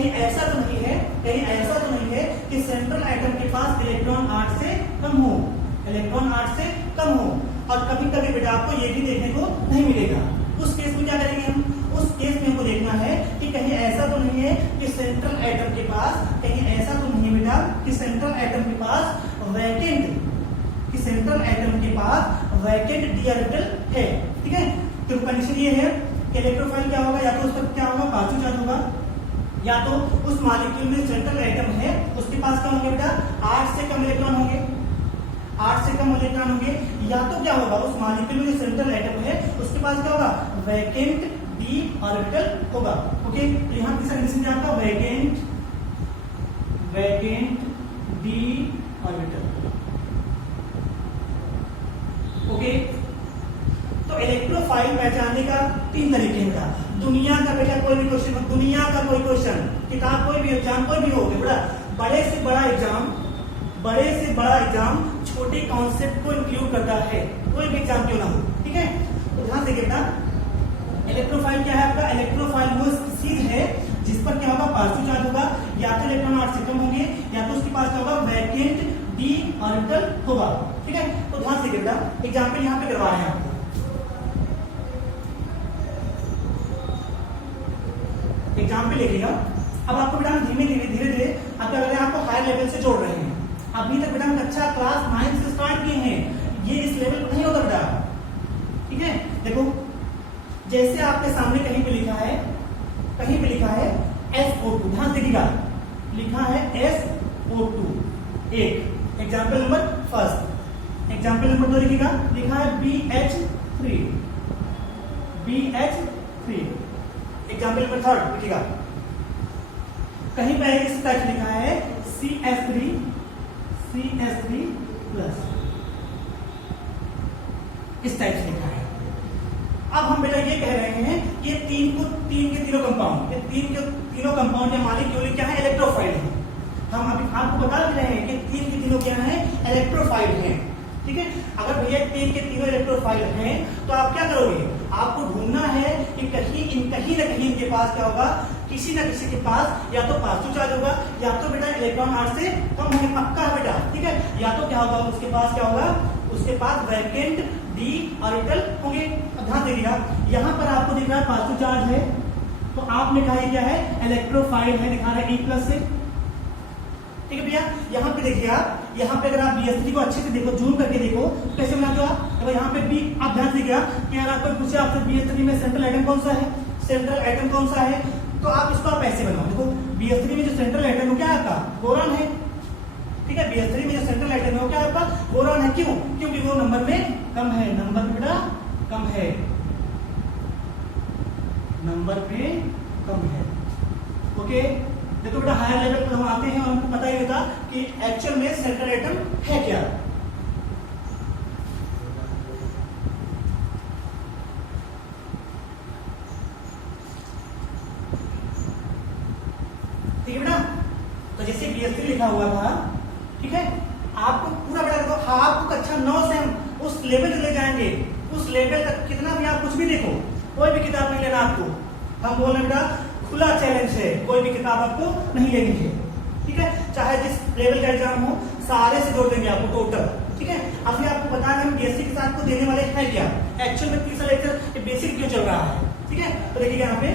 कहीं ऐसा तो नहीं है, कहीं ऐसा तो नहीं है कि सेंट्रल एटम के पास इलेक्ट्रॉन 8 से कम हो, इलेक्ट्रॉन 8 से कम हो। और कभी कभी बेटा आपको ये भी देखने को नहीं मिलेगा। उस केस में क्या करेंगे हम? उस केस में हमको देखना है कि कहीं ऐसा तो नहीं है कि सेंट्रल एटम के पास, कहीं ऐसा तो नहीं है बेटा कि सेंट्रल एटम के पास वैकेंट, कि सेंट्रल एटम के पास वैकेंट डी ऑर्बिटल है। ठीक है, तो कंडीशन ये है कि इलेक्ट्रोफाइल क्या होगा, या तो उस पर क्या होगा, पॉजिटिव चार्ज होगा, या तो उस मॉलिक्यूल में सेंट्रल एटम है उसके पास क्या होंगे बेटा, 8 से कम इलेक्ट्रॉन होंगे, 8 से कम इलेक्ट्रॉन होंगे, या तो क्या होगा, उस मॉलिक्यूल में जो सेंट्रल एटम है उसके पास क्या होगा, वैकेंट डी ऑर्बिटल होगा। ओके, तो यहाँ किसका कंडीशन क्या आपका, vacant, vacant d orbital. Okay, तो इलेक्ट्रोफाइल पहचानने का 3 तरीके हैं। दुनिया का बेटा कोई भी क्वेश्चन, दुनिया का कोई क्वेश्चन, किताब कोई भी एग्जाम कोई भी हो बेटा, बड़े से बड़ा एग्जाम, बड़े से बड़ा एग्जाम छोटे कॉन्सेप्ट को इंक्लूड करता है, कोई भी एग्जाम क्यों ना हो। ठीक है, तो ध्यान से बेटा, इलेक्ट्रोफाइल क्या है आपका, इलेक्ट्रोफाइल वो चीज है जिस पर क्या होगा, पॉजिटिव चार्ज होगा, या तो इलेक्ट्रॉन 8 से कम होंगे, या तो उसके पास क्या होगा, वैकेंट डी ऑर्बिटल होगा। ठीक है, तो ध्यान से बेटा एग्जाम्पल यहाँ पे करवा रहे हैं आपको। एग्जाम्पल लिखिएगा। अब आपको बेटा हम धीरे धीरे अब क्या कर रहे हैं, आपको हायर लेवल से जोड़ रहे हैं। अभी तक बेटा हम कक्षा क्लास 9 से स्टार्ट किए हैं, ये इस लेवल पर नहीं होता बेटा। ठीक है, देखो जैसे आपके सामने कहीं पे लिखा है, कहीं पे लिखा है SO2, ध्यान देखिएगा, लिखा है SO2 एक, example number first. Example number 2 लिखिएगा, लिखा है BH3, BH3। एग्जाम्पल नंबर 3 लिखिएगा, कहीं पे इस टाइप लिखा है CH3, CH3 प्लस, इस टाइप से लिखा है। अब हम बेटा ये कह रहे हैं कि तीन के तीनों कंपाउंड, ये तीनों कंपाउंड या मॉलिक्यूल क्या है, इलेक्ट्रोफाइल है। हम अभी आपको बता दे रहे हैं कि 3 के तीनों क्या है, इलेक्ट्रोफाइल है। ठीक है, अगर भैया 3 के तीनों इलेक्ट्रोफाइल हैं तो आप क्या करोगे, आपको ढूंढना है कि कहीं ना कहीं इनके पास क्या होगा, किसी न किसी के पास या तो पॉजिटिव चार्ज होगा, या तो बेटा इलेक्ट्रॉन 8 से कम होंगे, पक्का है बेटा। ठीक है, या तो क्या होगा, उसके पास क्या होगा, उसके पास वैकेंट डी ऑर्बिटल होंगे। ध्यान दीजिएगा, यहाँ पर आपको दिख रहा है पॉजिटिव चार्ज है, तो आपने कहा क्या है, इलेक्ट्रोफाइल है, दिखा रहा है E+ से। ठीक है भैया, यहाँ पे देखिए आप, यहाँ पे अगर आप BH3 को अच्छे से देखो, जूम करके देखो, कैसे बनाते हो आप, तो यहाँ पे B, आप ध्यान दीजिएगा कि अगर आपको पूछे आपसे BH3 में सेंट्रल एटम कौन सा है, सेंट्रल एटम कौन सा है, तो आप इसको आप ऐसे बनाओ। देखो BH3 में जो सेंट्रल एटम है क्या है आपका, बोरॉन है। ठीक है, BH3 में जो सेंट्रल एटम है वो क्या है आपका, बोरॉन है। क्यों, क्योंकि वो नंबर में कम है, नंबर में बेटा कम है, नंबर में कम है। ओके, देखो बेटा हायर लेवल पर हम आते हैं और हमको पता ही होता कि एक्चुअल में सेंट्रल एटम है क्या। ठीक है बेटा, तो जैसे BH3 लिखा हुआ था, ठीक है, आपको पूरा बेटा देखो, आपको कक्षा 9 से हम उस लेवल तक ले जाएंगे, उस लेवल तक कितना भी आप कुछ भी देखो, कोई भी किताब नहीं लेना आपको। हम बोल रहे बेटा खुला चैलेंज है, कोई भी किताब आपको नहीं लेनी है। ठीक है, चाहे जिस लेवल का एग्जाम हो, सारे से जोड़ देंगे आपको टोटल। ठीक है, अभी आपको बता दें हम बेसिक के साथ को देने वाले हैं क्या, एक्चुअल में तीसरा लेक्चर बेसिक क्यों चल रहा है। ठीक है, तो देखिए यहाँ पे,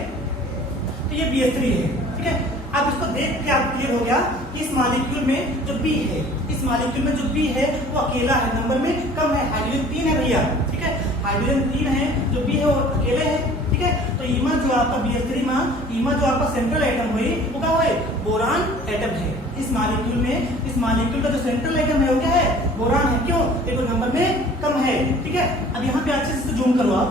तो ये BH3 है। ठीक है, अब इसको देख के आप क्लियर हो गया कि इस मॉलिक्यूल में जो B है, इस मॉलिक्यूल में जो B है वो अकेला है, नंबर में कम है, हाइड्रोजन 3 है भैया। ठीक है, हाइड्रोजन 3 है, जो B है वो अकेले है। ठीक है, तो ईमा जो आपका BH3 में, ईमा जो आपका सेंट्रल एटम हुई वो क्या है, बोरान एटम है। इस मॉलिक्यूल में, इस मॉलिक्यूल का जो सेंट्रल एटम है वो क्या है, बोरान है। क्यों, देखो नंबर में कम है। ठीक है, अब यहाँ पे अच्छे से जूम करो आप,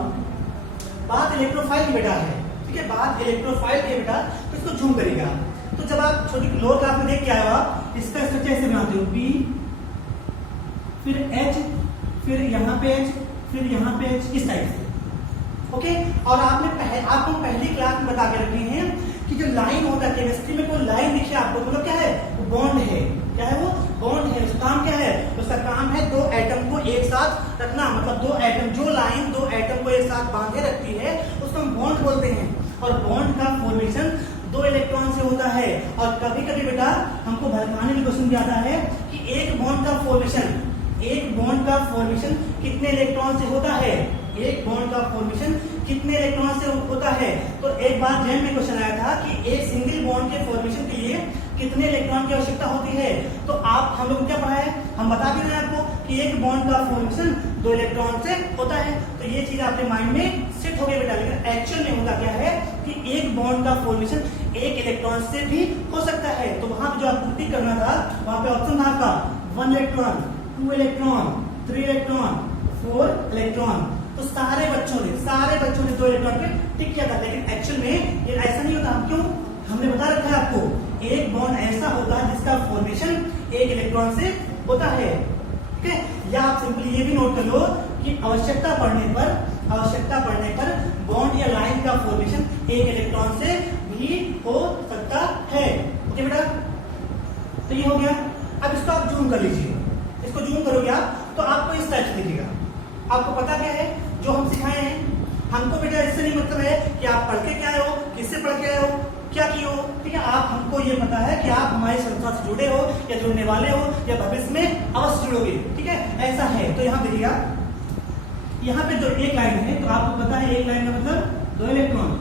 बात इलेक्ट्रोफाइल की बेटा है। ठीक है, बात इलेक्ट्रोफाइल की बेटा, तो इसको जूम करेगा। तो जब आप छोटी लोअर क्लास में देख के आए हो, आप इसका स्ट्रक्चर ऐसे बनाते हो, B, फिर H, फिर यहाँ पे H, फिर यहाँ पे H, इस टाइप से। ओके, और आपको पहली क्लास में बता के रखे हैं कि जो लाइन होता है केमिस्ट्री में, कोई लाइन दिखे आपको मतलब क्या है, वो बॉन्ड है। क्या है वो, बॉन्ड है। उसका काम क्या है, उसका काम है दो एटम को एक साथ रखना, मतलब दो एटम, जो लाइन दो एटम को एक साथ बांधे रखती है उसको हम बॉन्ड बोलते हैं। और बॉन्ड का फॉर्मेशन 2 इलेक्ट्रॉन से होता है। और कभी कभी बेटा हमको भड़काने में क्वेश्चन भी आता है कि एक बॉन्ड का फॉर्मेशन कितने इलेक्ट्रॉन से होता है, एक बॉन्ड का फॉर्मेशन कितने इलेक्ट्रॉन से होता है। तो एक बार जेम में क्वेश्चन आया था कि एक सिंगल बॉन्ड के फॉर्मेशन के लिए कितने इलेक्ट्रॉन की आवश्यकता होती है। तो आप हम लोग क्या पढ़ा है, हम बता भी रहे हैं आपको कि एक बॉन्ड का फॉर्मेशन 2 इलेक्ट्रॉन से होता है। तो ये चीज आपके माइंड में सेट हो गई बेटा। लेकिन एक्चुअल में होता क्या है कि एक बॉन्ड का फॉर्मेशन 1 इलेक्ट्रॉन से भी हो सकता है। तो वहां पे जो आपको टिक करना था, वहां पे ऑप्शन था आपका 1 इलेक्ट्रॉन, 2 इलेक्ट्रॉन, 3 इलेक्ट्रॉन, 4 इलेक्ट्रॉन। तो सारे बच्चों ने 2 इलेक्ट्रॉन पे टिक किया था। लेकिन एक्चुअल में ये ऐसा नहीं होता। क्यों? हमने बता रखा है आपको, एक बॉन्ड ऐसा होता है जिसका फॉर्मेशन 1 इलेक्ट्रॉन से होता है। ठीक है, या आप सिंपली ये भी नोट कर लो कि आवश्यकता पड़ने पर बॉन्ड या लाइन का फॉर्मेशन 1 इलेक्ट्रॉन से भी हो सकता है। ओके बेटा, तो ये हो गया। अब इसको आप जूम कर लीजिए, इसको जूम करोगे आप तो आपको इस टाइप से दिखेगा। आपको पता क्या है जो हम सिखाए हैं, हमको बेटा इससे नहीं मतलब है कि आप पढ़ के क्या आए हो, किससे पढ़ के आए हो, क्या किए हो। ठीक है, आप हमको ये पता है कि आप हमारी संस्था से जुड़े हो या जुड़ने वाले हो या भविष्य में अवश्य जुड़ोगे। ठीक है, ऐसा है। तो यहाँ देखिएगा, यहाँ पे जो एक लाइन है तो आपको पता है एक लाइन का मतलब 2 इलेक्ट्रॉन।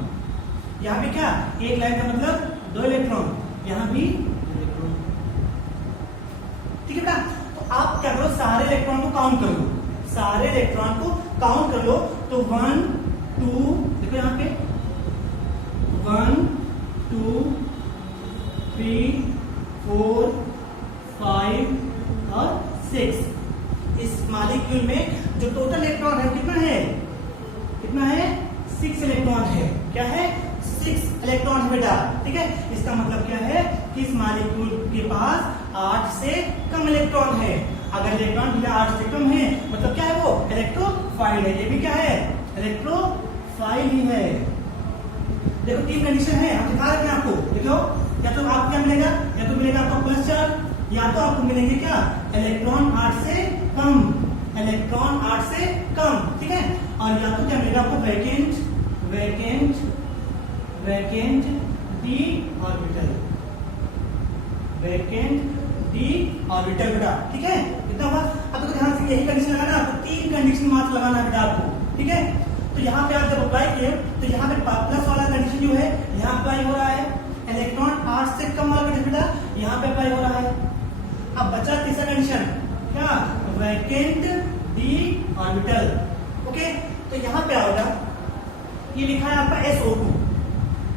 यहाँ पे क्या, एक लाइन का मतलब 2 इलेक्ट्रॉन, यहाँ भी 2 इलेक्ट्रॉन। ठीक है बेटा, तो आप क्या करो, सारे इलेक्ट्रॉन को काउंट कर लो, सारे इलेक्ट्रॉन को काउंट कर लो। तो 1 2 देखो यहाँ पे 1 2 3 4 5 और 6। इस मॉलिक्यूल में जो टोटल इलेक्ट्रॉन है कितना है, 6 इलेक्ट्रॉन है। क्या है, 6 इलेक्ट्रॉन है बेटा। ठीक है, इसका मतलब क्या है कि इस मॉलिक्यूल के पास 8 से कम इलेक्ट्रॉन है। अगर इलेक्ट्रॉन 8 से कम है मतलब क्या है, वो इलेक्ट्रोफाइल है। ये भी क्या है, इलेक्ट्रोफाइल ही है। देखो 3 कंडीशन है, हम दिखा रहे हैं आपको। देखो, या तो आपको क्या मिलेगा, या तो मिलेगा आपको प्लस चार्ज, या तो आपको मिलेंगे क्या, इलेक्ट्रॉन 8 से कम, इलेक्ट्रॉन 8 से कम। ठीक है, और या तो क्या मिलेगा आपको vacant d orbital, vacant d orbital बेटा। ठीक है, कितना हुआ। अब तो ध्यान से यही कंडीशन लगाना, आपको 3 कंडीशन मात्र लगाना है बेटा आपको। ठीक है, तो यहाँ पे आप जब अप्लाई किए तो यहाँ पे प्लस वाला कंडीशन जो है यहाँ अप्लाई हो रहा है, इलेक्ट्रॉन 8 से कम वाला कंडीशन बेटा यहाँ पे अप्लाई हो रहा है। अब बचा तीसरा कंडीशन क्या, वैकेंट डी ऑर्बिटल। ओके, तो यहाँ पे आओगा, ये लिखा है आपका SO2,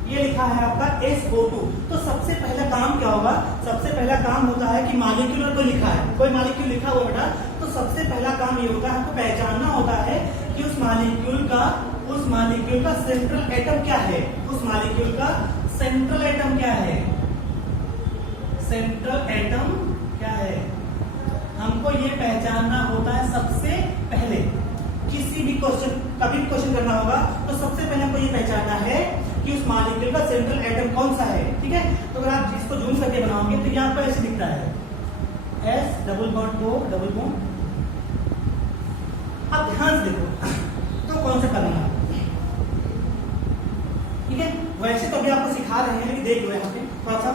ये लिखा है आपका SO2। तो सबसे पहला काम क्या होगा, सबसे पहला काम होता है कि मॉलिक्यूल कोई लिखा है, कोई मॉलिक्यूल लिखा हुआ बेटा, तो सबसे पहला काम ये होता है हमको पहचानना होता है कि उस मॉलिक्यूल का सेंट्रल एटम क्या है, उस मॉलिक्यूल का सेंट्रल एटम क्या है, सेंट्रल एटम क्या है, हमको ये पहचानना होता है सबसे पहले। किसी भी क्वेश्चन, कभी भी क्वेश्चन करना होगा तो सबसे पहले हमको ये पहचानना है कि उस मॉलिक्यूल का सेंट्रल एटम कौन सा है। ठीक है, तो अगर आप जिसको जूम करके बनाओगे तो यहाँ पर ऐसे दिखता है S double bond O double bond. अब ध्यान से देखो तो कौन सा करना है। ठीक है, वैसे तो अभी आपको सिखा रहे हैं, लेकिन देख लो यहाँ पे थोड़ा सा।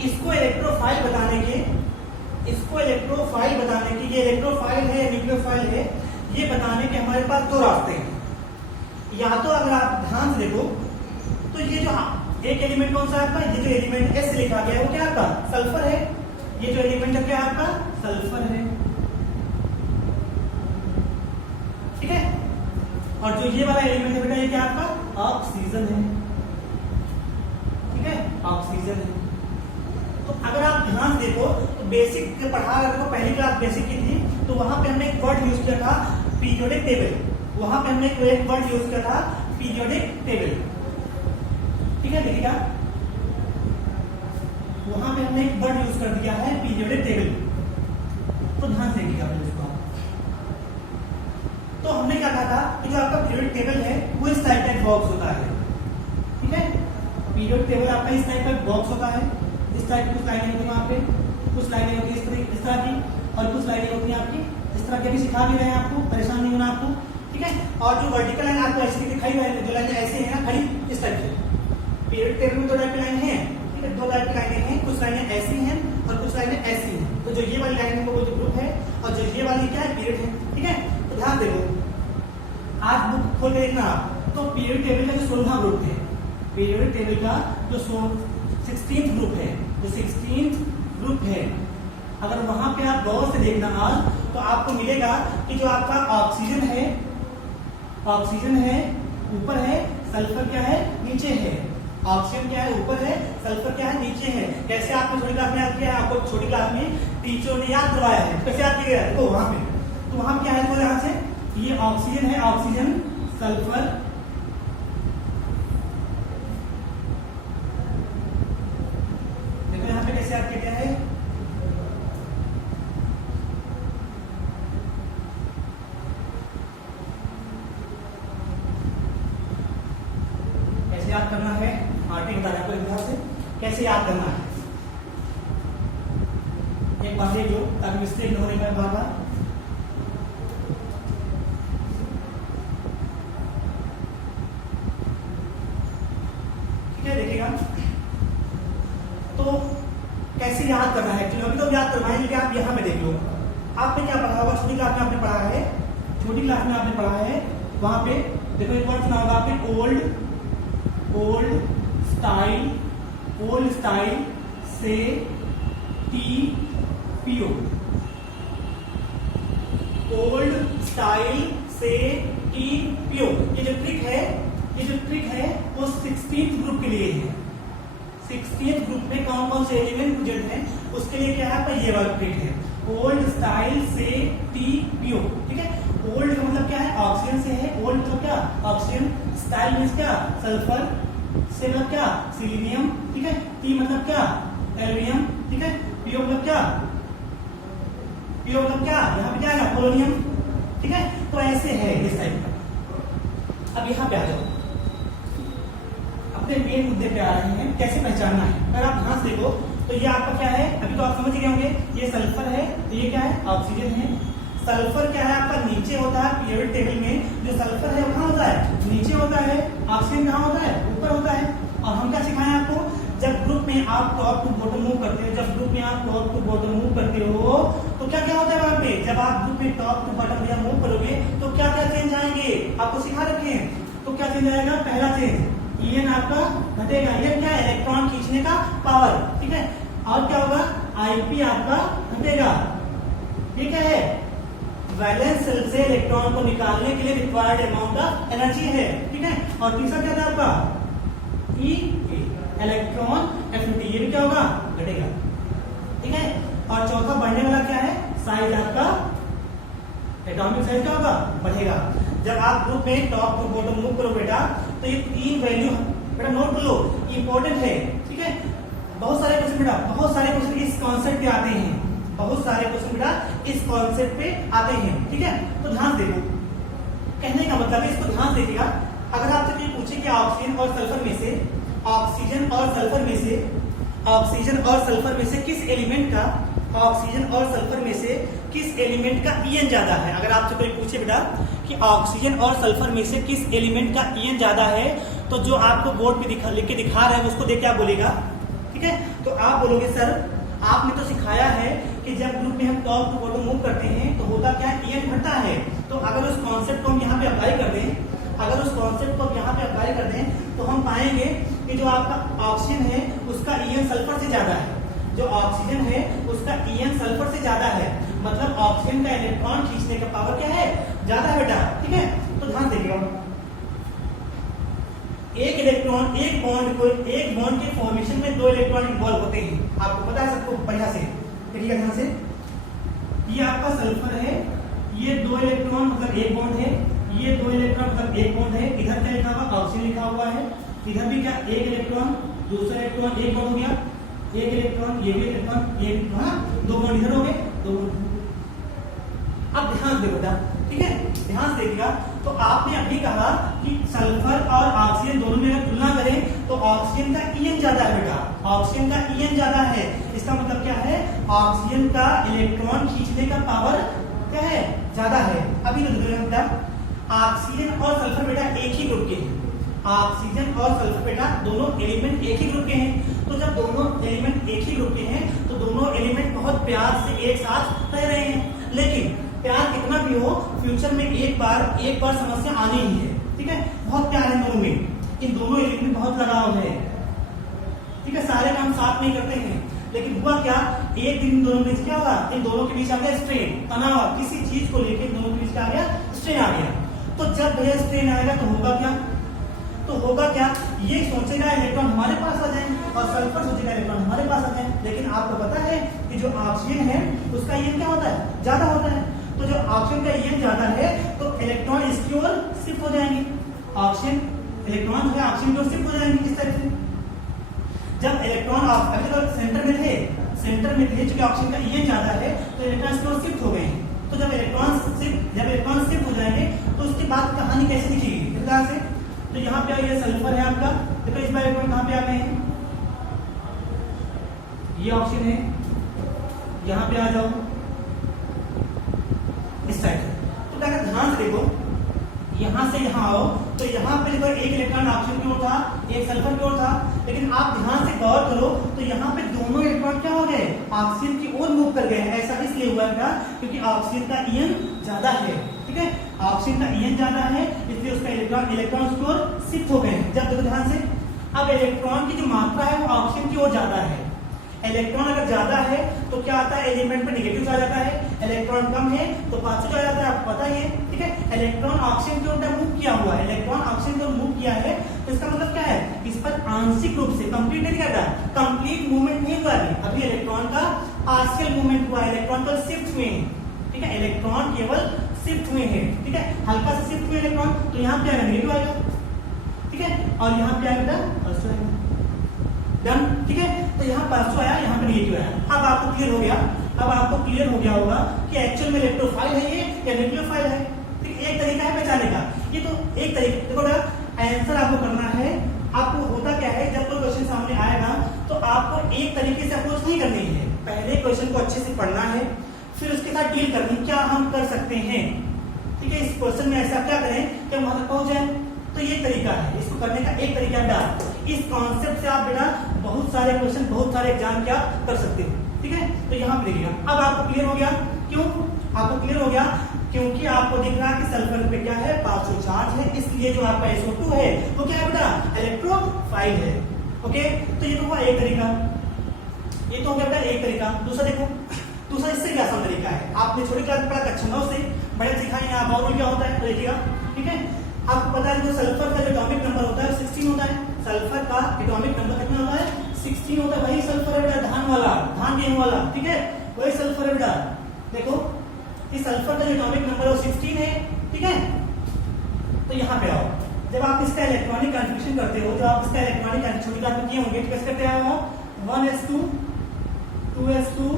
इसको इलेक्ट्रोफाइल बताने के, ये इलेक्ट्रोफाइल है न्यूक्लियोफाइल है, ये बताने के हमारे पास 2 रास्ते हैं। या तो अगर आप ध्यान से देखो तो ये जो एक एलिमेंट कौन सा है आपका, ये जो एलिमेंट S लिखा गया है वो क्या आपका सल्फर है। ये जो एलिमेंट क्या है आपका सल्फर है। ठीक है, और जो ये वाला एलिमेंट है बेटा ये क्या आपका ऑक्सीजन है। ठीक है, ऑक्सीजन है। तो अगर आप ध्यान से देखो तो बेसिक पढ़ा रहे हो, पहली क्लास बेसिक की थी, तो वहां पे हमने एक वर्ड यूज किया था पीरियोडिक टेबल। वहां पे हमने एक वर्ड यूज किया था पीरियोडिक टेबल। ठीक है, देखिएगा वहां पे हमने एक वर्ड यूज कर दिया है पीरियोडिक टेबल। तो ध्यान से देखिएगा इसको। तो हमने क्या कहा था कि जो आपका पीरियोडिक टेबल है वो इस टाइप का बॉक्स होता है। ठीक है, पीरियोडिक टेबल आपका इस टाइप का बॉक्स होता है। इस टाइप की कुछ लाइनें होती है, वहां पे कुछ लाइनें होती है इस तरह की, और कुछ लाइनें होती है आपकी इस तरह के। भी सिखा भी रहे हैं आपको, परेशान नहीं होना आपको। ठीक है, और जो वर्टिकल लाइन आपको ऐसी दिखाई है, जो लाइन ऐसे है ना खड़ी इस टाइप से, पीरियोडिक टेबल में 2 टाइप की लाइन है। दो टाइप की लाइनें हैं, कुछ लाइनें ऐसी हैं और कुछ लाइनें ऐसी हैं। तो जो ये वाली लाइन है वो जो ग्रुप है और जो ये वाली क्या है पीरियड है। ठीक है, तो ध्यान देखो, आज बुक खोल के देखना आप, तो पीरियड टेबल का जो 16वां ग्रुप है, पीरियड टेबल का जो 16th ग्रुप है, जो 16th ग्रुप है, अगर वहां पे आप गौर से देखना आज, तो आपको मिलेगा कि जो आपका ऑक्सीजन है ऊपर है, सल्फर क्या है नीचे है। ऑक्सीजन क्या है ऊपर है, सल्फर क्या है नीचे है। कैसे आपने छोटी क्लास में याद किया है? आपको छोटी क्लास में टीचर ने याद करवाया है। कैसे याद किया है? देखो वहां पे, तो वहां क्या है, तो यहां से ये ऑक्सीजन है, ऑक्सीजन, सल्फर, देखो यहां पे कैसे याद किया गया है। याद करना है, आर्टिक बता रहा है आपको से कैसे याद करना है। एक बार देख लो ताकि मिस्टेक न होने का बार बार। ठीक है, देखिएगा तो कैसे याद करना है। अभी तो याद करवाएंगे कि आप यहाँ पे देख लो, आपने क्या पढ़ा होगा, छोटी क्लास में आपने पढ़ा है, छोटी क्लास में आपने पढ़ा है, वहां पे देखो एक वर्ड सुना होगा आपने, ओल्ड स्टाइल से TPO, ओल्ड स्टाइल से TPO। ये जो ट्रिक है वो 16th ग्रुप के लिए है। 16th ग्रुप में कौन कौन से एलिमेंट प्रेजेंट हैं उसके लिए क्या है, ये वाला ट्रिक है, ओल्ड स्टाइल से TPO। ठीक है, ओल्ड का मतलब क्या है, ऑक्सीजन से है, ओल्ड मतलब क्या, ऑक्सीजन, स्टाइल मींस क्या, सल्फर, से मतलब क्या, सिलीनियम। ठीक है, टी मतलब क्या, एल्यूमिनियम। ठीक है, पीओ मतलब क्या, यहाँ पे क्या है, पोलोनियम। ठीक है, तो ऐसे है इस टाइप का। अब यहाँ पे आ जाओ, अपने मेन मुद्दे पे आ रहे हैं, कैसे पहचानना है। अगर आप ध्यान से देखो तो ये आपका क्या है, अभी तो आप समझ गए होंगे, ये सल्फर है, तो ये क्या है, ऑक्सीजन है। सल्फर क्या है आपका नीचे होता है पीरियड टेबल में, जो सल्फर है वो कहाँ होता है, नीचे होता है। ऑक्सीजन कहाँ होता है, ऊपर होता है। और हम क्या सिखाएं आपको, जब ग्रुप में आप टॉप टू बॉटम मूव करते हो, जब ग्रुप में आप टॉप टू बॉटम मूव करते हो तो क्या क्या होता है वहां पे, जब आप ग्रुप में टॉप टू बॉटम या मूव करोगे तो क्या क्या चेंज आएंगे, आपको सिखा रखे हैं। तो क्या चेंज आएगा, पहला चेंज ईएन आपका घटेगा, ये क्या है, इलेक्ट्रॉन खींचने का पावर। ठीक है, और क्या होगा, आईपी आपका घटेगा। ये क्या है, वैलेंस शेल से इलेक्ट्रॉन को निकालने के लिए रिक्वायर्ड अमाउंट ऑफ एनर्जी है। ठीक है, और तीसरा क्या था आपका, ई इलेक्ट्रॉन एफिनिटी, ये भी क्या होगा, घटेगा। ठीक है, और चौथा बढ़ने वाला क्या है, साइज आपका, एटॉमिक साइज क्या होगा, बढ़ेगा। जब आप ग्रुप में टॉप टू बॉटम मूव करो बेटा, तो ये तीन वैल्यू बेटा नोट कर लो, इंपॉर्टेंट है। ठीक है, बहुत सारे क्वेश्चन बेटा, बहुत सारे क्वेश्चन इस कॉन्सेप्ट पे आते हैं, बहुत सारे क्वेश्चन बेटा इस कॉन्सेप्ट पे आते हैं। ठीक है, तो ध्यान देखो, कहने का मतलब है, इसको ध्यान देखिएगा। अगर आपसे कोई पूछे कि ऑक्सीजन और सल्फर में से, ऑक्सीजन और सल्फर में से, ऑक्सीजन और सल्फर में से किस एलिमेंट का, ऑक्सीजन और सल्फर में से किस एलिमेंट का ईएन ज्यादा है। अगर आपसे कोई पूछे बेटा कि ऑक्सीजन और सल्फर में से किस एलिमेंट का ईएन ज्यादा है, तो जो आपको बोर्ड पे लिख के दिखा रहा है उसको देख क्या बोलेगा। ठीक है, तो आप बोलोगे सर आपने तो सिखाया है कि जब ग्रुप में हम टॉप टू बॉटम मूव करते हैं तो होता क्या है, ईएन घटता है। तो अगर उस कॉन्सेप्ट को हम यहाँ पे अप्लाई कर दें, अगर उस कॉन्सेप्ट को यहाँ पे अप्लाई कर दें तो हम पाएंगे कि जो आपका ऑक्सीजन है उसका ईएन सल्फर से ज्यादा है, जो ऑक्सीजन है उसका ईएन सल्फर से ज्यादा है, मतलब ऑक्सीजन का इलेक्ट्रॉन खींचने का पावर क्या है, ज्यादा है बेटा। ठीक है, तो ध्यान देखिएगा, एक इलेक्ट्रॉन, एक बॉन्ड के फॉर्मेशन में दो इलेक्ट्रॉन इन्वॉल्व होते हैं, आपको पता है सबको बढ़िया से। देखिएगा ध्यान से, ये आपका सल्फर है, ये दो इलेक्ट्रॉन मतलब एक बॉन्ड है, ये दो इलेक्ट्रॉन मतलब एक बॉन्ड है। इधर क्या लिखा हुआ, ऑक्सीजन लिखा हुआ है, इधर भी क्या, एक इलेक्ट्रॉन, दूसरा इलेक्ट्रॉन, एक बॉन्ड हो गया, एक इलेक्ट्रॉन, ये भी इलेक्ट्रॉन, ये भी, हाँ दो बॉन्ड इधर हो गए, दो बॉन्ड। अब ध्यान दे बेटा, ठीक है, ध्यान से देखिएगा। तो आपने अभी कहा कि सल्फर और ऑक्सीजन दोनों में अगर तुलना करें तो ऑक्सीजन का ईएन ज्यादा है बेटा, ऑक्सीजन का ईएन ज्यादा है। इसका मतलब क्या है, ऑक्सीजन का इलेक्ट्रॉन खींचने का पावर क्या है, ज्यादा है। अभी बेटा ऑक्सीजन और सल्फर बेटा एक ही ग्रुप के हैं, ऑक्सीजन और सल्फर बेटा दोनों एलिमेंट एक ही ग्रुप के हैं। तो जब दोनों प्यार से एक साथ रह रहे हैं। लेकिन प्यार कितना भी हो, फ्यूचर में एक बार समस्या आनी ही है, ठीक है। बहुत प्यार है दोनों में, इन दोनों एलिमेंट में बहुत लगाव है, ठीक है। सारे काम साथ नहीं करते हैं, लेकिन हुआ क्या, एक दिन इन दोनों के बीच क्या होगा, इन दोनों के बीच आ गया स्ट्रेन, तनाव, किसी चीज को लेकर इन दोनों के बीच क्या आ गया, स्ट्रेन आ गया। तो जब भैया स्ट्रेन आएगा तो होगा क्या, ये सोचेगा इलेक्ट्रॉन हमारे पास आ जाए और सल्फर सोचेगा इलेक्ट्रॉन हमारे पास आ जाए। लेकिन आपको पता है कि जो ऑक्सीजन है उसका ईएन क्या होता है, ज्यादा होता है। तो जो ऑक्सीजन का ईएन ज्यादा है तो इलेक्ट्रॉन इसकी ओर शिफ्ट हो जाएंगे, इलेक्ट्रॉन जो है ऑक्सीजन की ओर शिफ्ट हो जाएंगे। किस तरह से, जब इलेक्ट्रॉन अभी तक सेंटर में थे चूंकि ऑक्सीजन का ईएन ज्यादा है तो इलेक्ट्रॉन इसकी ओर शिफ्ट हो गए हैं। तो जब इलेक्ट्रॉन शिफ्ट हो जाएंगे तो उसके बाद कहानी कैसे दिखेगी, इस तरह से। तो यहाँ पे ये सल्फर है आपका, देखो इस बार इलेक्ट्रॉन कहाँ पे आ गए हैं, ये ऑक्सीजन है, यहाँ पे आ जाओ इस साइड से। तो क्या ध्यान से देखो, यहाँ से यहाँ आओ तो यहाँ पे देखो एक इलेक्ट्रॉन ऑक्सीजन की ओर था, एक सल्फर की ओर था। लेकिन आप ध्यान से गौर करो तो यहाँ पे दोनों इलेक्ट्रॉन क्या हो गए, ऑक्सीजन की ओर मूव कर गए। ऐसा इसलिए हुआ था क्योंकि ऑक्सीजन का ईएन ज्यादा है, ठीक है। ऑक्सीजन का ईएन ज्यादा है इसलिए उसका इलेक्ट्रॉन की ओर शिफ्ट हो गए। जब देखो ध्यान से, अब इलेक्ट्रॉन की जो मात्रा है वो ऑक्सीजन की ओर ज्यादा है। इलेक्ट्रॉन अगर ज्यादा है तो क्या आता है, एलिमेंट पे नेगेटिव आ जाता है। इलेक्ट्रॉन कम है तो पॉजिटिव आ जाता है, आपको पता ही है, ठीक है। इलेक्ट्रॉन ऑक्सीजन की ओर मूव किया हुआ है, इलेक्ट्रॉन ऑक्सीजन की ओर मूव किया है तो इसका मतलब क्या है, इस पर आंशिक रूप से, कंप्लीट नहीं करता, कंप्लीट मूवमेंट नहीं हुआ अभी इलेक्ट्रॉन का पार्शियल मूवमेंट हुआ, इलेक्ट्रॉन केवल शिफ्ट हुए हैं, ठीक है। इलेक्ट्रॉन केवल शिफ्ट हुए हैं, ठीक है, हल्का सा शिफ्ट हुए इलेक्ट्रॉन। तो यहाँ पे आएगा नेगेटिव आएगा, ठीक है, और यहाँ पे आएगा पॉजिटिव आएगा, डन, ठीक है। तो यहाँ पॉजिटिव आया, यहाँ पे नेगेटिव आया। अब आपको क्लियर हो गया होगा कि एक्चुअल में इलेक्ट्रोफाइल है ये या न्यूक्लियोफाइल है। ठीक, एक तरीका है पहचानने का, ये तो एक तरीका। देखो बेटा, आंसर आपको करना है, आपको होता क्या है, जब कोई क्वेश्चन सामने आएगा तो आपको एक तरीके से अप्रोच नहीं करनी है, पहले क्वेश्चन को अच्छे से पढ़ना है, फिर उसके साथ डील करनी, क्या हम कर सकते हैं, ठीक है। इस क्वेश्चन में ऐसा क्या करें कि हम वहां तक पहुंच जाए। तो ये तरीका है, इसको करने का एक तरीका बेटा, इस कॉन्सेप्ट से आप बेटा बहुत सारे क्वेश्चन, बहुत सारे एग्जाम क्या कर सकते हो, ठीक है। तो यहाँ पे देखिएगा, अब आपको क्लियर हो गया, क्यों आपको क्लियर हो गया, क्योंकि आपको दिख रहा है कि सल्फर पे क्या है, पॉजिटिव चार्ज है, इसलिए जो आपका SO2 है वो क्या है बेटा, इलेक्ट्रोफाइल है, ओके। तो ये तो हुआ एक तरीका, ये तो हो गया बेटा एक तरीका। दूसरा देखो, दूसरा इससे भी आसान तरीका है, आपने छोटी क्लास में पढ़ा कक्षा 9 से, बड़े सिखाएंगे आप और क्या होता है, देखिएगा, ठीक है। आपको पता है जो सल्फर का जो एटॉमिक नंबर होता है 16 होता है, सल्फर का एटॉमिक नंबर कितना होता है, 16 होता है। वही सल्फर है बेटा, धान वाला, धान गेहूं वाला, ठीक है, वही सल्फर है बेटा। देखो इस सल्फर का जो एटॉमिक नंबर है 16 है, ठीक है। तो यहाँ पे आओ, जब आप इसका इलेक्ट्रॉनिक कॉन्फ़िगरेशन करते हो, जब आप इसका इलेक्ट्रॉनिक छोटी क्लास में किए होंगे, कैसे करते हैं वो 1s2 2s2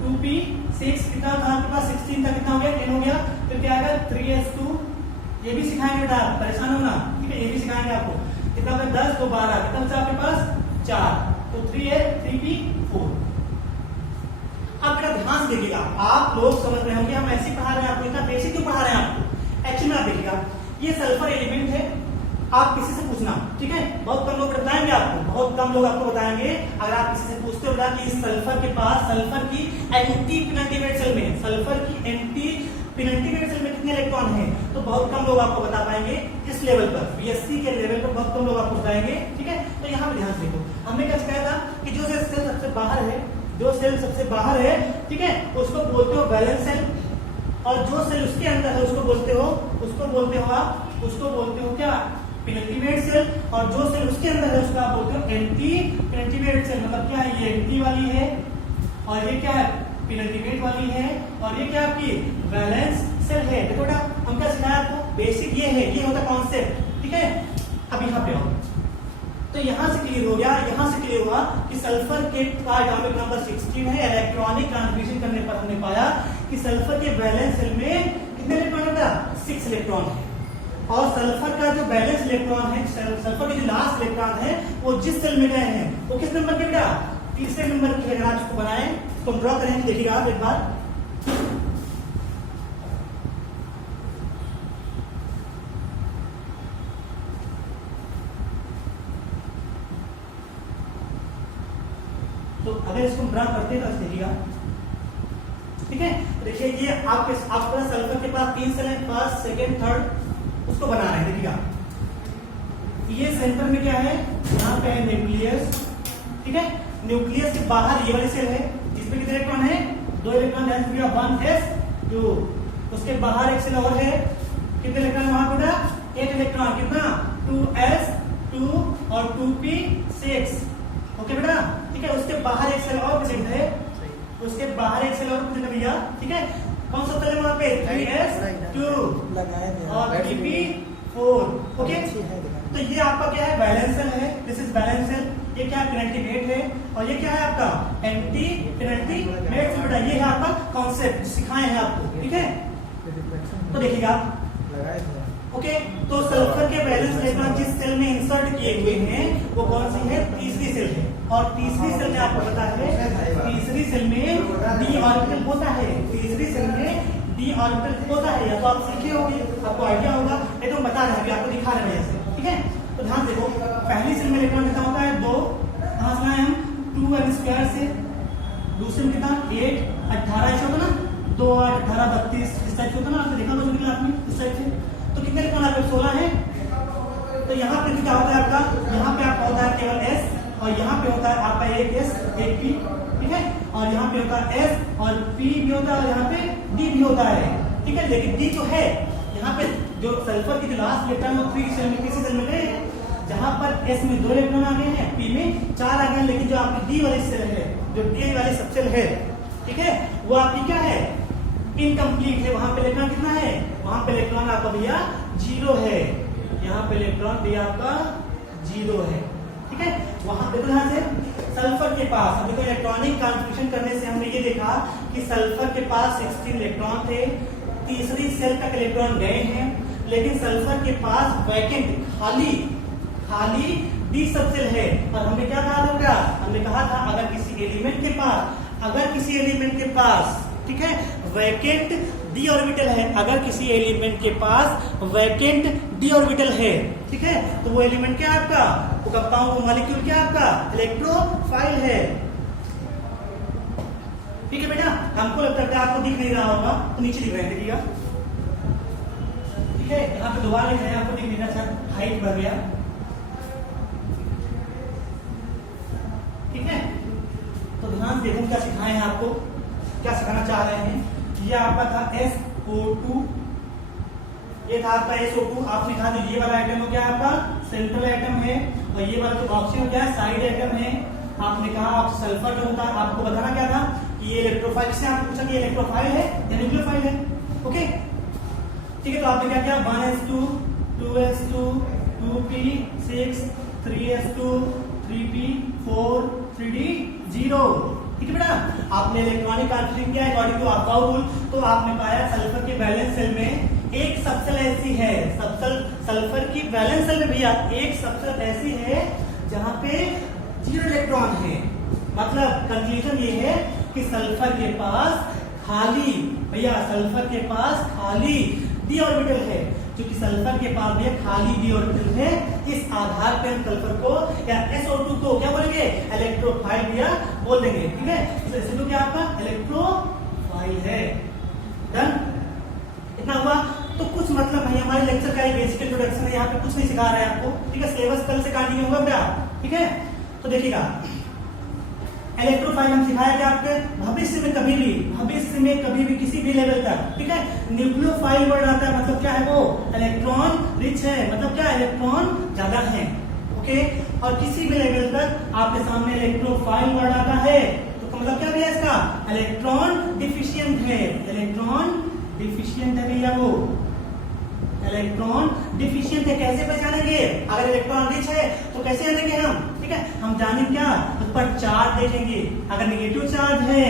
2p6 कितना था आपके पास, 16 था, कितना हो गया, 10 हो गया। फिर क्या आएगा 3s2, ये भी सिखाएंगे बेटा, परेशान होना, ठीक है, ये भी सिखाएंगे आपको। कितना होगा 10 तो 12, कितना बचा आपके पास 4, तो 3 है 3p4। अब बेटा ध्यान से देखिएगा, आप लोग समझ रहे होंगे हम ऐसे पढ़ा रहे हैं आपको, इतना बेसिक क्यों पढ़ा रहे हैं आपको। एक्चुअली आप देखिएगा, ये सल्फर एलिमेंट है, आप किसी से पूछना, ठीक है, बहुत कम लोग बताएंगे आपको, बहुत कम लोग आपको बताएंगे। अगर आप किसी से पूछते हो बेटा कि इस सल्फर के पास, सल्फर की एंटी पिनल्टीवेट सेल में, सल्फर की एंटी पिनल्टीवेट सेल में कितने इलेक्ट्रॉन है, तो बहुत कम लोग आपको बता पाएंगे। इस लेवल पर, बीएससी के लेवल पर बहुत कम लोग आपको बताएंगे, ठीक है। तो यहाँ पे ध्यान से देखो, हमने क्या सिखाया था कि जो सेल सबसे बाहर है, जो सेल सबसे बाहर है, ठीक है, उसको बोलते हो वैलेंस सेल, और जो सेल उसके अंदर है उसको बोलते हो आप, उसको बोलते हो क्या, पिनल्टीवेट सेल, और जो सेल उसके अंदर है उसको आप बोलते हो एंटी पिनल्टीवेट सेल। मतलब क्या है, ये एंटी वाली है और ये क्या है, पिनल्टीवेट वाली है, और ये क्या आपकी वैलेंस सेल है। देखो बेटा, हम क्या सिखाया आपको, बेसिक ये है, ये होता कॉन्सेप्ट, ठीक है। अब यहाँ पे आओ, तो यहाँ से क्लियर हो गया, यहाँ से क्लियर हुआ कि सल्फर के का एटॉमिक नंबर 16 है। इलेक्ट्रॉनिक कॉन्फ़िगरेशन करने पर हमने पाया कि सल्फर के वैलेंस सेल में कितने इलेक्ट्रॉन है, 6 इलेक्ट्रॉन है। और सल्फर का जो बैलेंस इलेक्ट्रॉन है, सल्फर के जो लास्ट इलेक्ट्रॉन है, वो जिस सेल में गए हैं वो किस नंबर के बेटा, तीसरे नंबर के। अगर आप इसको बनाएं, इसको ड्रॉ करें, देखिएगा आप एक बार, तो अगर इसको ड्रॉ करते हैं तो देखिएगा ठीक है। तो देखिए ये आपका सल्फर के पास 3 सेल है, फर्स्ट सेकेंड थर्ड, उसको बना रहे हैं। देखिएगा ये सेंटर में क्या है, यहाँ पे है न्यूक्लियस, ठीक है। न्यूक्लियस के बाहर ये वाली सेल है, इसमें कितने इलेक्ट्रॉन है, 2 इलेक्ट्रॉन, 1s2। उसके बाहर एक सेल और है, कितने इलेक्ट्रॉन वहां बेटा, 8 इलेक्ट्रॉन, कितना 2s2 और 2p6, ओके बेटा, ठीक है। उसके बाहर एक सेल और प्रेजेंट है, उसके बाहर एक सेल और प्रेजेंट है भैया, ठीक है। कौन सा सेल है वहां पे, 3s2 और 3p4, ओके। तो ये आपका क्या है, बैलेंस सेल है, दिस इज बैलेंस सेल। ये क्या है, पेनल्टी मेट है, और ये क्या है आपका एंटी पेनल्टी मेट सेल बेटा। ये है आपका कॉन्सेप्ट सिखाए हैं आपको, ठीक है। तो देखिएगा ओके, तो सल्फर के बैलेंस इलेक्ट्रॉन जिस सेल में इंसर्ट किए हुए हैं वो कौन सी है, तीसरी सेल है। और तीसरी सेल में आपको पता है, तीसरी सेल में डी ऑर्बिटल होता है, तीसरी सेल में डी ऑर्बिटल होता है। या तो आप सीखे होंगे, आपको आइडिया होगा, नहीं तो बता रहे हैं, आपको दिखा रहे हैं, ठीक है। तो ध्यान देखो, पहली सेल में इलेक्ट्रॉन कितना होता है, 2, कहां से लाए हम, 2m² से। दूसरे में कितना, 8, 18 ऐसा होता ना, 2, 8, 18, 32 इस टाइप से होता ना, आपने देखा होगा क्लास में इस टाइप से। तो कितने इलेक्ट्रॉन आपके 16 है। तो यहाँ पे क्या होता है आपका, यहाँ पे आपका होता है केवल s, और यहाँ पे होता है आपका एक s एक p, ठीक है। और यहाँ पे होता है s और p भी होता है, और यहाँ पे d भी होता है, ठीक है। लेकिन d तो है यहाँ पे, जो सल्फर की जो लास्ट इलेक्ट्रॉन वो 3 सेल में, किसी सेल में गए, जहां पर s में 2 इलेक्ट्रॉन आ गए हैं, p में 4 आ गए हैं, लेकिन जो आपकी d वाली सेल है, जो d वाली सबसेल है, ठीक है, वो आपकी क्या है, इनकम्प्लीट है। वहां पे इलेक्ट्रॉन कितना है, वहां पे इलेक्ट्रॉन आपका भैया 0 है, यहाँ पे इलेक्ट्रॉन भैया आपका 0 है, ठीक है। वहां पे ध्यान से सल्फर के पास, देखो इलेक्ट्रॉनिक कॉन्फ़िगरेशन करने से हमने ये देखा कि सल्फर के पास 16 इलेक्ट्रॉन थे, तीसरी सेल तक इलेक्ट्रॉन गए हैं, लेकिन सल्फर के पास वैकेंट खाली डी सबसेल है। और हमने क्या कहा था बेटा, हमने कहा था अगर किसी एलिमेंट के पास, ठीक है, वैकेंट डी ऑर्बिटल है, अगर किसी एलिमेंट के पास वैकेंट डी ऑर्बिटल है, ठीक है, तो वो एलिमेंट क्या आपका, वो कंपाउंड, वो मॉलिक्यूल क्या आपका, इलेक्ट्रोफाइल है, ठीक है बेटा। हमको लगता है आपको दिख नहीं रहा होगा, तो नीचे दिख रहा है, देखिएगा, ठीक है। यहाँ पे दोबारा लिख रहे हैं, आपको दिख नहीं रहा, शायद हाइट बढ़ गया, ठीक है। तो ध्यान देखो क्या सिखाए हैं आपको, क्या सिखाना चाह रहे हैं। ये आपका था SO2, ये था आपका SO2, आपने कहा जो ये वाला आइटम हो गया आपका सेंट्रल आइटम है, और ये वाला जो ऑक्सीजन हो गया साइड आइटम है। आपने कहा आप सल्फर जो होता है, आपको बताना क्या था कि ये इलेक्ट्रोफाइल से आपने पूछा कि ये इलेक्ट्रोफाइल है या न्यूक्लियोफाइल है, ओके, ठीक है। तो आपने क्या किया, 1s2, 2s2, 2p6, 3s2, 3p4, 3d0, ठीक है बेटा। आपने इलेक्ट्रॉनिक कॉन्फ़िगरेशन किया अकॉर्डिंग टू आपका रूल, तो आपने पाया सल्फर के बैलेंस सेल में एक सबसेल ऐसी है, सल्फर की बैलेंस सेल में भैया एक सबसेल ऐसी है जहां पे 0 इलेक्ट्रॉन है। मतलब कंक्लूजन ये है कि सल्फर के पास खाली, भैया सल्फर के पास खाली डी ऑर्बिटल है, क्योंकि सल्फर के पास भी खाली डी ऑर्बिटल है। इस आधार पर हम सल्फर को या SO2 को क्या बोलेंगे, इलेक्ट्रोफाइल भैया बोल देंगे, ठीक है। तो SO2 क्या आपका इलेक्ट्रोफाइल है। डन, इतना हुआ। तो कुछ मतलब नहीं, हमारे लेक्चर का बेसिक इंट्रोडक्शन है, यहाँ पे कुछ नहीं सिखा रहे हैं आपको, ठीक है। सिलेबस कल से कंटिन्यू होगा बेटा, ठीक है। तो देखिएगा इलेक्ट्रोफाइल हम सिखाया कि आपके भविष्य में कभी भी किसी भी लेवल तक, ठीक है। न्यूक्लियोफाइल वर्ड आता है, मतलब क्या है, वो इलेक्ट्रॉन रिच है, मतलब क्या इलेक्ट्रॉन ज्यादा है, ओके। और किसी भी लेवल तक आपके सामने इलेक्ट्रोफाइल वर्ड आता है, तो मतलब क्या भैया इसका, इलेक्ट्रॉन डिफिशियंट है, इलेक्ट्रॉन डिफिशियंट है भैया, वो इलेक्ट्रॉन डिफिशियंट है। कैसे पहचानेंगे, अगर इलेक्ट्रॉन रिच है तो कैसे जानेंगे हम, ठीक है। हम जाने क्या, उस पर चार्ज देखेंगे, अगर नेगेटिव चार्ज है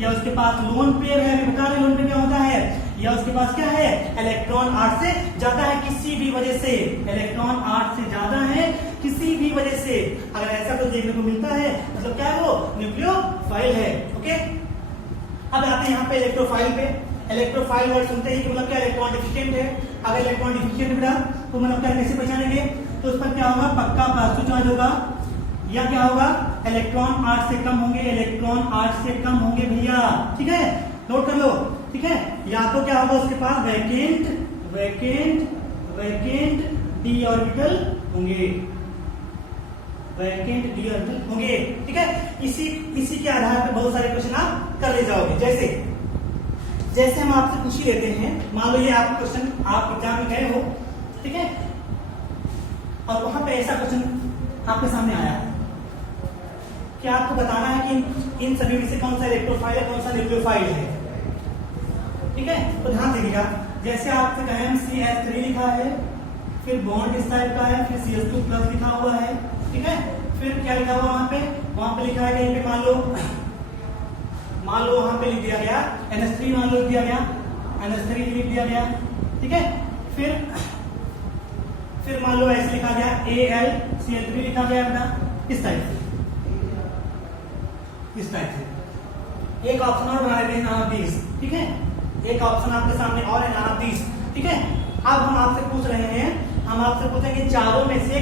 या उसके पास लोन पेयर है, अभी बता रहे लोन पेयर क्या होता है, या उसके पास क्या है, इलेक्ट्रॉन 8 से ज्यादा है किसी भी वजह से, इलेक्ट्रॉन 8 से ज्यादा है किसी भी वजह से, अगर ऐसा कुछ देखने को मिलता है मतलब क्या है, वो न्यूक्लियोफाइल है, ओके। अब आते हैं यहाँ पे इलेक्ट्रोफाइल पे। इलेक्ट्रोफाइल वर्ड सुनते ही कि मतलब क्या, इलेक्ट्रॉन डिफिशिएंट है। अगर इलेक्ट्रॉन डिफिशिएंट बेटा तो मतलब क्या, कैसे पहचानेंगे, तो उस पर क्या होगा, पक्का पॉजिटिव चार्ज होगा, या क्या होगा, इलेक्ट्रॉन 8 से कम होंगे, इलेक्ट्रॉन 8 से कम होंगे भैया, ठीक है। नोट कर लो, ठीक है। या तो क्या होगा उसके पास vacant vacant vacant d orbital होंगे, वैकेंट डी ऑर्बिटल होंगे, ठीक है। इसी के आधार पर बहुत सारे क्वेश्चन आप कर ले जाओगे। जैसे हम आपसे पूछ ही लेते हैं, मान लो ये आपका क्वेश्चन आप एग्जाम में गए हो, ठीक है, और वहां पे ऐसा क्वेश्चन आपके सामने आया कि आपको बताना है कि इन सभी में से कौन सा इलेक्ट्रोफाइल है, कौन सा न्यूक्लियोफाइल है, ठीक है। तो ध्यान दीजिएगा, जैसे आपसे कहें CH3 लिखा है, फिर बॉन्ड इस टाइप का है, फिर CH2 प्लस लिखा हुआ है, ठीक है। फिर क्या लिखा हुआ वहां पे लिखा है कहीं पे मान लो वहां पे लिख दिया गया NH3, मान लो लिख दिया गया NH3 लिख दिया गया, ठीक है। फिर मान लो ऐसे लिखा गया AlCl3 लिखा गया बेटा, इस टाइप से। एक ऑप्शन और बना लेते हैं नाम 20, ठीक है। एक ऑप्शन आपके सामने और है नाम 20, ठीक है। अब हम आपसे पूछ रहे हैं, हम आपसे पूछेंगे इन चारों में से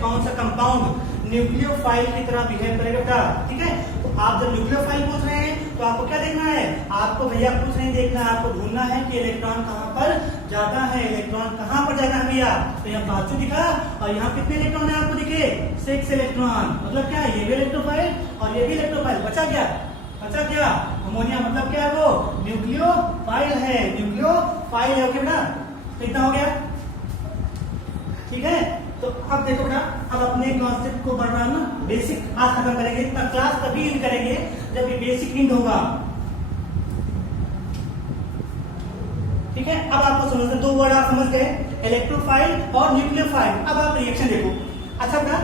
कौन सा कंपाउंड न्यूक्लियोफाइल की तरह बिहेव करेगा बेटा, ठीक है। तो आप जब न्यूक्लियोफाइल पूछ रहे हैं तो आपको क्या देखना है, आपको भैया कुछ नहीं देखना है, आपको ढूंढना है कि इलेक्ट्रॉन कहां पर जाता है, इलेक्ट्रॉन कहां पर जाता है भैया। तो यहाँ बाजू दिखा और यहाँ कितने इलेक्ट्रॉन है आपको दिखे, 6 इलेक्ट्रॉन, मतलब क्या है, ये भी इलेक्ट्रोफाइल और ये भी इलेक्ट्रोफाइल। बचा क्या अमोनिया, मतलब क्या है वो न्यूक्लियोफाइल है, ओके बेटा। कितना हो गया, ठीक है। तो अब देखो बेटा, अब अपने कॉन्सेप्ट को बढ़ाना, बेसिक आज खत्म करेंगे, क्लास तभी इन करेंगे जब ये बेसिक इंड होगा, ठीक है। अब आपको समझते 2 वर्ड आप समझ गए, इलेक्ट्रोफाइल और न्यूक्लियोफाइल। अब आप रिएक्शन देखो। अच्छा बेटा,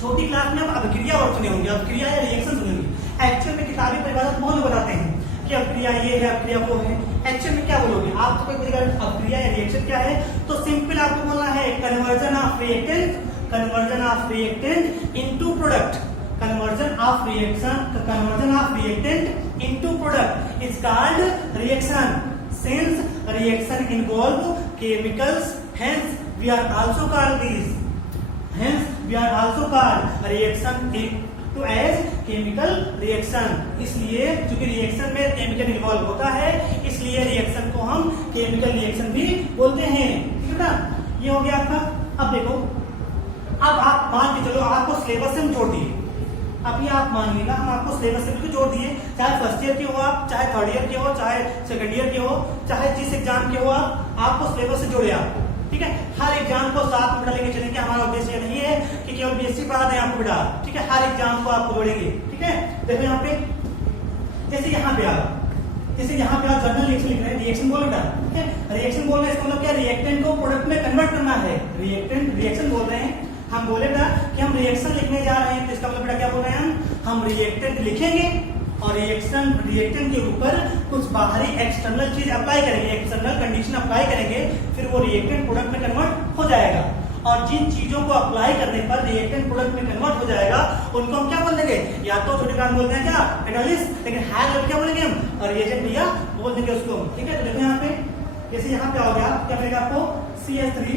छोटी क्लास में अब अभिक्रिया और सुने होंगे, अभिक्रिया या रिएक्शन सुनेंगे। एक्चुअल में किताबी परिभाषा बहुत बताते हैं कि अभिक्रिया ये है, अभिक्रिया वो है। एक्चुअल में क्या बोलोगे आप, तो कोई अभिक्रिया या रिएक्शन क्या है, तो सिंपल आपको बोलना है conversion of reactant into product, conversion of reactant into product is called reaction, since reaction involve chemicals, hence we are also called reaction to as chemical reaction. इसलिए चूंकि रिएक्शन में केमिकल इन्वॉल्व होता है, इसलिए reaction को हम chemical reaction भी बोलते हैं, ठीक है ना। ये हो गया आपका। अब देखो, अब आप मान के चलो आपको सिलेबस से हम जोड़ दिए, अभी आप मानिएगा हम आपको सिलेबस से भी जोड़ दिए, चाहे फर्स्ट ईयर के हो आप, चाहे थर्ड ईयर के हो, चाहे सेकंड ईयर के हो, चाहे जिस एग्जाम के हो आप, आपको सिलेबस से जोड़े आप, ठीक है। हर एग्जाम को साथ में लेके चलेंगे, हमारा उद्देश्य नहीं है कि केवल बेसिक पढ़ा दें आपको बेटा, ठीक है। हर एग्जाम को आपको जोड़ेंगे, ठीक है। देखो यहाँ पे, जैसे यहाँ पे आप जर्नल रिएक्शन लिख रहे हैं, रिएक्शन बोल बेटा, ठीक है। रिएक्शन बोल रहे हैं, इसका मतलब क्या, रिएक्टेंट को प्रोडक्ट में कन्वर्ट करना है, रिएक्शन बोल रहे हैं। हम बोले बेटा कि हम रिएक्शन लिखने जा रहे हैं, तो इसका मतलब बेटा क्या बोल रहे हैं हम रिएक्टेंट लिखेंगे और रिएक्टेंट के ऊपर कुछ बाहरी एक्सटर्नल चीज अप्लाई करेंगे, एक्सटर्नल कंडीशन अप्लाई करेंगे, फिर वो रिएक्टेंट प्रोडक्ट में कन्वर्ट हो जाएगा। और जिन चीजों को अप्लाई करने पर रिएक्टेंट प्रोडक्ट में कन्वर्ट हो जाएगा, उनको हम क्या बोल देंगे, या तो छोटे काम बोलते हैं क्या कैटालिस्ट, लेकिन हायर लेवल क्या बोलेंगे हम रिएजेंट भैया बोल देंगे उसको, ठीक है। तो देखो यहाँ पे, जैसे यहाँ पे हो गया, क्या मिलेगा आपको CH3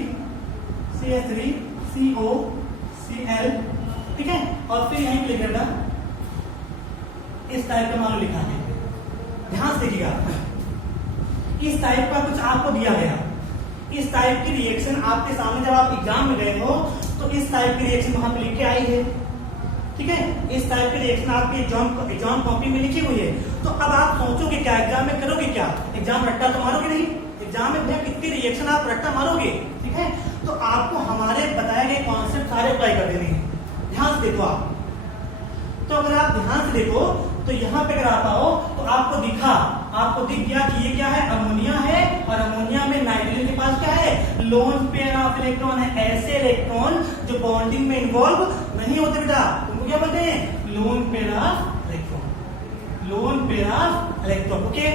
COCl, ठीक है। और फिर यहीं पे लिख देना इस टाइप का मान लिखा है, ध्यान से देखिएगा, इस टाइप का कुछ आपको दिया गया, इस टाइप की रिएक्शन आपके सामने जब आप एग्जाम में गए हो तो इस टाइप की रिएक्शन वहां पे लिख के आई है, ठीक है। इस टाइप की रिएक्शन आपकी एग्जाम कॉपी में लिखी हुई है। तो अब आप सोचोगे क्या, एग्जाम में करोगे क्या, एग्जाम रट्टा तो मारोगे नहीं, एग्जाम में भैया कितनी रिएक्शन आप रट्टा मारोगे, ठीक है। तो आपको हमारे बताए गए कॉन्सेप्ट सारे अप्लाई कर देने हैं, ध्यान से देखो आप। तो अगर आप ध्यान से देखो तो यहाँ पे अगर आता हो तो आपको दिख गया कि ये क्या है, अमोनिया है, और अमोनिया में नाइट्रोजन के पास क्या है, लोन पेयर ऑफ इलेक्ट्रॉन है। ऐसे इलेक्ट्रॉन जो बॉन्डिंग में इन्वॉल्व नहीं होते बेटा, उनको क्या बोलते हैं, lone pair of electron, okay.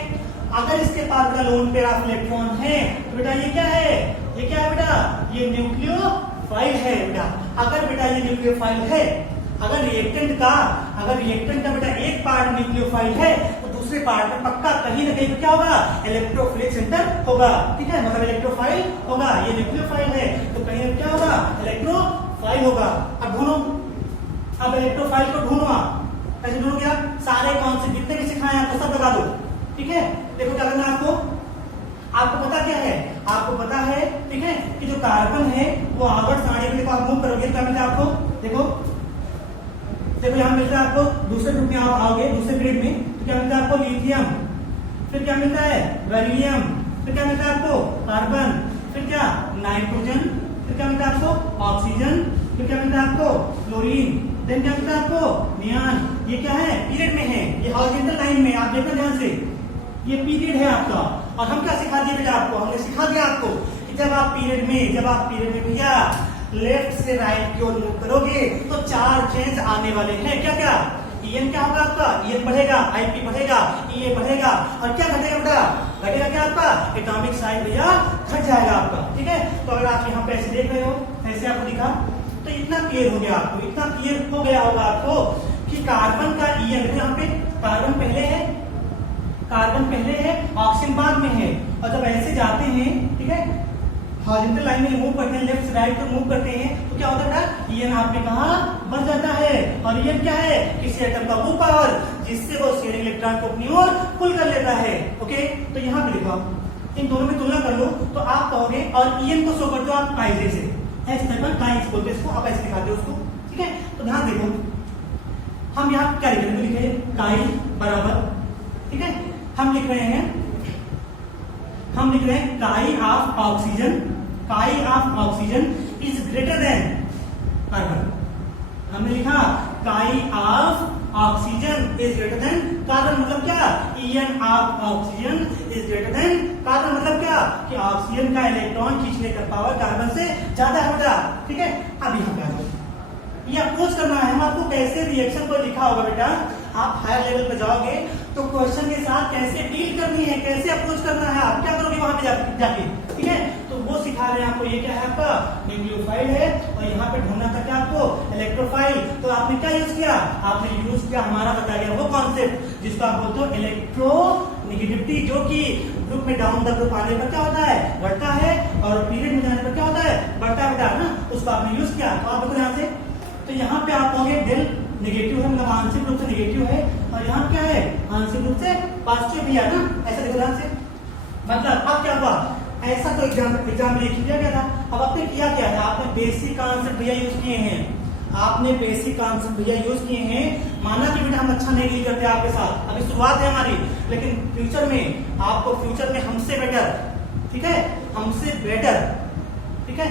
अगर इसके पास बेटा लोन पेयर ऑफ इलेक्ट्रॉन है तो बेटा ये क्या है, बेटा ये न्यूक्लियोफाइल है बेटा। अगर बेटा ये न्यूक्लियोफाइल है, अगर रिएक्टेंट का बेटा एक पार्ट न्यूक्लियोफाइल है तो दूसरे पार्ट में पक्का कहीं ना कहीं क्या होगा, इलेक्ट्रोफिलिक सेंटर होगा, ठीक है। मतलब इलेक्ट्रोफाइल होगा, ये न्यूक्लियोफाइल है तो कहीं क्या होगा, इलेक्ट्रोफाइल होगा। अब ढूंढो, अब इलेक्ट्रोफाइल को ढूंढो, कैसे ढूंढोगे आप? सारे कॉन्सेप्ट जितने भी सिखाए आपको सब लगा दो, ठीक है। देखो क्या करना है आपको, आपको पता क्या है, आपको पता है, ठीक है, कि जो कार्बन है वो आवर्त सारणी में देखो आप मूव करोगे क्या मिलता है आपको, देखो देखो यहाँ मिलता है आपको, दूसरे ग्रुप में आप आओगे दूसरे पीरियड में तो क्या मिलता है आपको, लिथियम, फिर क्या मिलता है, बेरिलियम, फिर क्या मिलता है आपको, कार्बन, फिर क्या, नाइट्रोजन, फिर क्या मिलता है आपको, ऑक्सीजन, फिर क्या मिलता है आपको, क्लोरीन, देन क्या मिलता है आपको, नियान। ये क्या है, पीरियड में है, ये हॉरिजॉन्टल लाइन में, आप देखना ध्यान से, ये पीरियड है आपका। और हम क्या सिखा दिए बेटा आपको, हमने सिखा दिया आपको कि जब आप पीरियड में भैया लेफ्ट से राइट की ओर मूव करोगे तो 4 चेंज आने वाले हैं। क्या क्या, ईएन क्या होगा आपका, ईएन बढ़ेगा, आईपी बढ़ेगा, ईए बढ़ेगा, और क्या घटेगा बेटा, घटेगा क्या आपका, एटॉमिक साइज भैया घट जाएगा आपका, ठीक है। तो अगर आप यहाँ पे ऐसे देख रहे हो, ऐसे आपको दिखा, तो इतना क्लियर हो गया आपको, इतना क्लियर हो गया होगा आपको कि कार्बन का ईएन, यहाँ पे कार्बन पहले है, ऑक्सीजन बाद में है, और जब ऐसे जाते हैं, ठीक है, हॉरिजॉन्टल लाइन में मूव करते हैं, लेफ्ट से राइट को मूव करते हैं, तो क्या होता है, ईएन आपने कहा बढ़ जाता है। और ईएन क्या है, किसी एटम का वो पावर जिससे वो शेयरिंग इलेक्ट्रॉन को अपनी ओर पुल कर लेता है। ओके, तो यहाँ पे देखो, इन दोनों में तुलना कर लो तो आप कहोगे, और ईएन को शो करते हो आप काइजे से, काइज बोलते हैं इसको, आप ऐसे दिखाते हो उसको, ठीक है। तो ध्यान देखो, हम यहाँ क्या लिखे, काइल बराबर, ठीक है, हम लिख रहे हैं chi of oxygen is greater than carbon. हमने लिखा chi of oxygen is greater than carbon, मतलब क्या, EN of oxygen is greater than carbon, मतलब क्या, कि ऑक्सीजन का इलेक्ट्रॉन खींचने का पावर कार्बन से ज्यादा है बेटा, ठीक है। अब यहाँ पे ये अप्रोच करना है, हम आपको कैसे रिएक्शन को लिखा होगा बेटा, आप हायर लेवल पे जाओगे तो क्वेश्चन के साथ कैसे डील करनी है, कैसे अप्रोच करना है, आप क्या करोगे वहां पे जाके, ठीक है। तो वो सिखा रहे हैं आपको, ये क्या है आपका न्यूक्लियोफाइल है, और यहाँ पे ढूंढना था क्या आपको, इलेक्ट्रोफाइल। तो आपने क्या यूज किया, आपने यूज किया हमारा बताया गया वो कॉन्सेप्ट जिसको आप बोलते हो इलेक्ट्रोनेगेटिविटी, जो कि ग्रुप में डाउन द ग्रुप आने पर क्या होता है, बढ़ता है, और पीरियड में जाने पर क्या होता है, बढ़ता है बेटा ना, उसको आपने यूज किया। तो आप देखो यहाँ से, तो यहाँ पे आप कहोगे डेल नेगेटिव है, मतलब आंशिक रूप से नेगेटिव है, और यहाँ क्या है, आंशिक रूप से पॉजिटिव भी है ना, ऐसा देखो ध्यान से। मतलब अब क्या हुआ, ऐसा तो एग्जाम में लिख दिया गया था, अब आपने किया क्या था, आपने बेसिक कॉन्सेप्ट भैया यूज किए हैं, माना कि बेटा हम अच्छा नहीं डील करते आपके साथ, अभी शुरुआत है हमारी, लेकिन फ्यूचर में आपको हमसे बेटर, ठीक है, ठीक है।